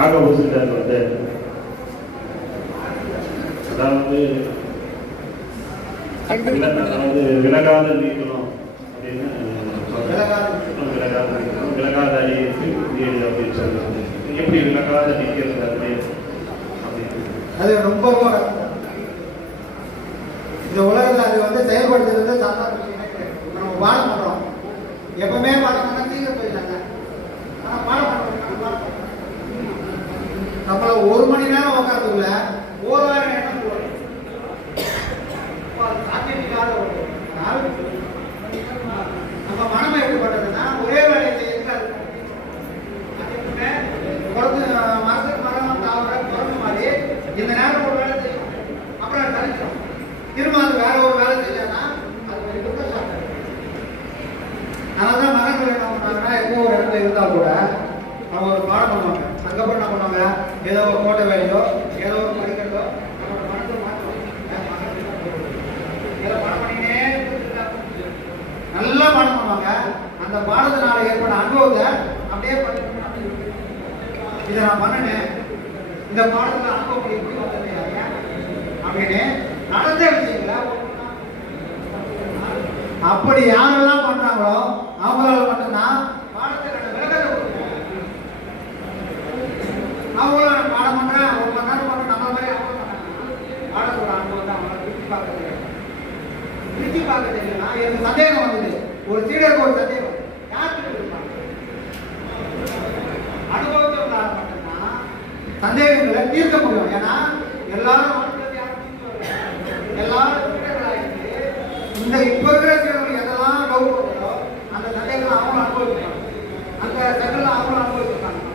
நாகபூசகர் வந்து அதாவது விலகாத நீக்கணும் அப்படின்னு விலகாத அடி அப்படின்னு சொல்லுவாங்க. எப்படி விலகாத நீக்கிறது அது ரொம்ப இந்த உலகத்தில் அது வந்து செயல்படுத்துறது சாதாரண நம்ம பாடம் பண்ணுறோம். எப்பவுமே பாடம் பண்ணால் சீக்கிரம் போயிட்டாங்க. ஆனால் பாடம் பண்ணுறோம் நம்மளை 1 மணி நேரம் உட்காந்துக்குள்ள 1000 எண்ணம் போடும். நம்ம மனம் எப்படிப்பட்டதுன்னா ஒரே வேலையை செய்யறது மரத்துக்கு மரம் தாவர குறைஞ்ச மாதிரி இந்த நேரம் ஒரு வேலை செய்யும், அப்புறம் கலைக்கிறோம். திரும்ப அது வேற ஒரு வேலை செய்யலன்னா அது ஒரு துக்கம் சாப்பிடும். அதனாலதான் மரங்கள் என்ன பண்ணாங்கன்னா எப்போ ஒரு இடத்துல இருந்தால் கூட அவங்க ஒரு பாடம் பண்ணுவாங்க. அதுக்கப்புறம் என்ன பண்ணுவாங்க, ஏதோ ஒரு கோட்டை வேலையோ ஏதோ ஒரு படிக்கிறதோ நல்லா பாடம் பண்ணுவாங்க. அந்த பாடத்தினால ஏற்பட அனுபவத்தை அப்படியே இதை நான் பண்ணினேன், இந்த பாடத்துல அனுபவம் எப்படி வந்தது அப்படின்னு நடந்த விஷயங்கள அப்படி யாரெல்லாம் பண்றாங்களோ அவங்களால மட்டும்தான் பாடத்துக்கான விளக்கத்தை கொடுக்குறாங்க. அவங்களும் பாடம் பண்றேன் 1 மணி நேரம் பண்றேன் நம்ம மாதிரி அவங்க பாடத்தோட அனுபவத்தை அவங்கள பிரிச்சு பார்க்க தெரியலன்னா எனக்கு சந்தேகம் வந்தது. ஒரு சீடருக்கு ஒரு சந்தேகம், யாருக்கு இருப்பாங்க அனுபவத்தை மட்டும்தான் சந்தேகங்களை தீர்க்க முடியும். ஏன்னா எல்லாரும் இந்த இப்ப இருக்கிற சீடர்கள் எதெல்லாம் டவுட் பண்ணுறோ அந்த சந்தேகங்களை அவங்களும் அனுபவிக்கணும். அந்த சங்கெல்லாம் அவங்களும்